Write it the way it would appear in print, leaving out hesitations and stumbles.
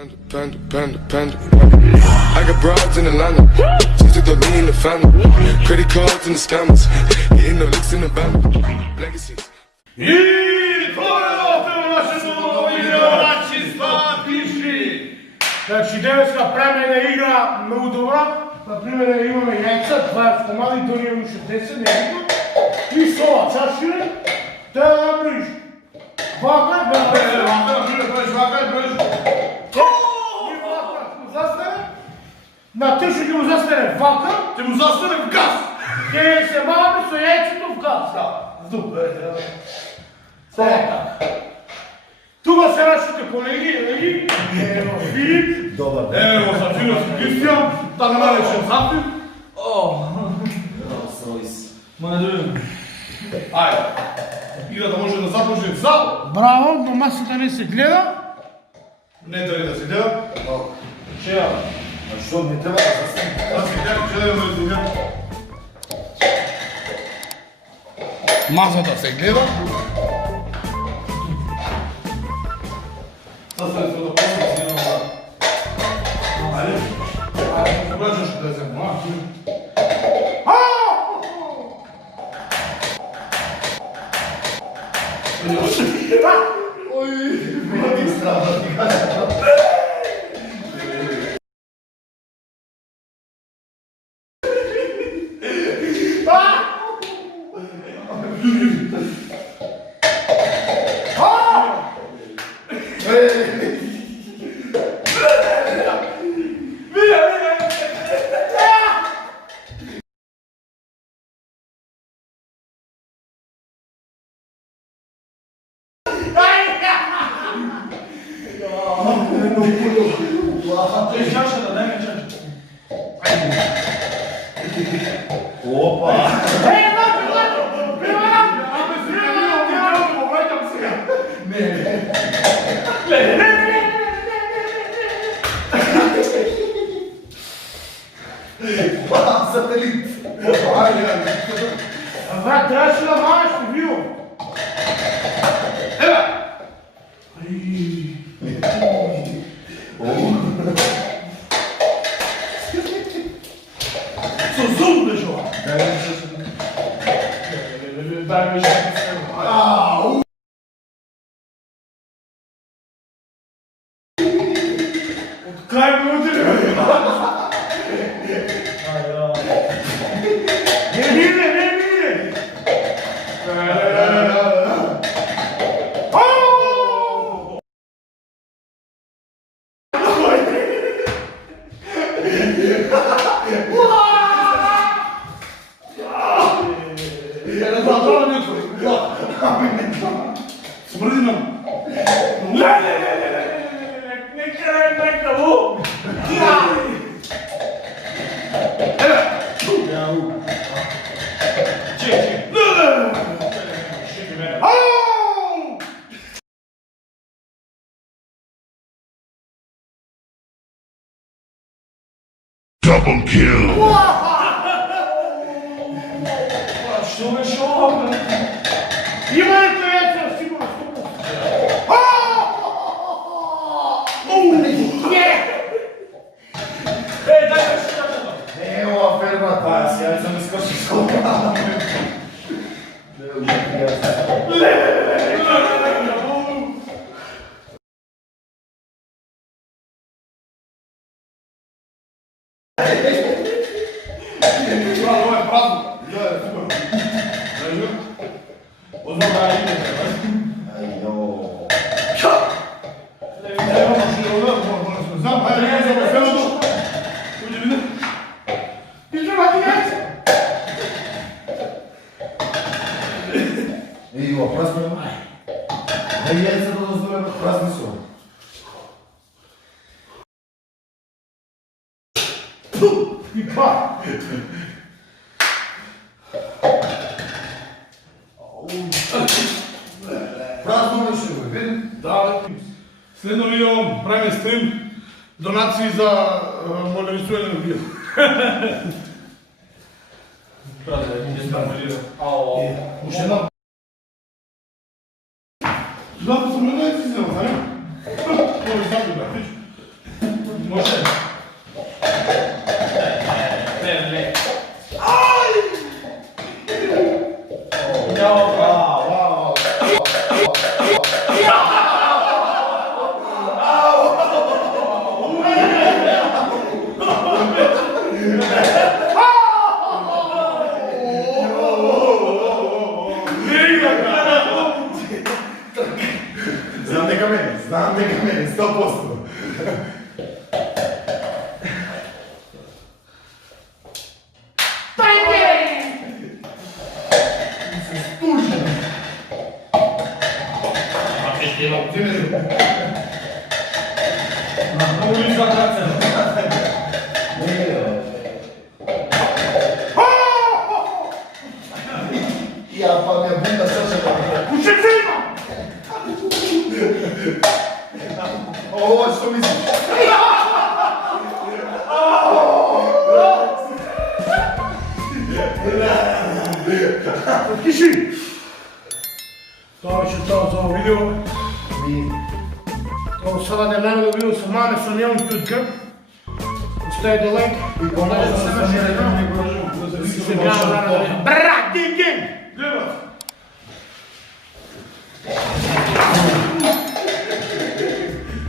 Panda. I got broads in Atlanta. Just took the lean in the family. Credit cards and the scammers. Getting the licks in the band. Legacies. I повратно нашето видео на чиста пиши. Значи денеска правим една игра много добра. Например имаме яйца, това е в комади, то ние имаше 10, не е видно. И сола, чаши, трябва да направиш. Вакай, бръж. На ти ще ги му застане вака, ще му застане в газ. Ще се маваме с яйцето в газ. Добре. Тук са нашите колеги, Ево Филип. Добър. Ево Сафино си Кристиан. Та не наречем Сафи. Ролс-Ройс. Ма не дойдем. Айде. Играта може да започне за. Браво, но масата не се гледа. Не трябва да се гледа. Чея. Защо не трябва да се Аз си гледам, че да ме изгледа. Масата се гледа. Аз след това да почвам да си имам да. Айде. Обрачаш да взема. Ти страда да ти кажа. Опа! Сателит! Това трябваше да мамеш по вио. Со зум бежо. Дай ми ще. От край ми утре. Не мине. Смърди нам! Не карай най-кало! Чекай! Double kill. Що ме шо? Има ли това сигурно? Дай да ще кажа. Ева фермата, сега съм изкошил скока. Това е празно. Гледай, супер. Държу. Озвам да иде. Айо. Ева машина да, не знам, хайде не за бафеното. Уйде види. Изжива ти яйца. Ева, празно май. Дай яйца да дозволям празни са. И па. Празно беше, бе, видим? Да, следно видео правим стрим, донации за модернизиране на видео. Още една. Злато съм не да си взема, не? Това е запит, бе, виж. Може. Не. Вау. Znam neka meni, 100%. Ja pa me bunda srčana. Ovo što misliš? Tiši! To će to za ovo video. To sada da ne bilo video sa mame, sa njom tutka. Ostaje do like. I pomoći da se naši redovni prođu. Brati, gang!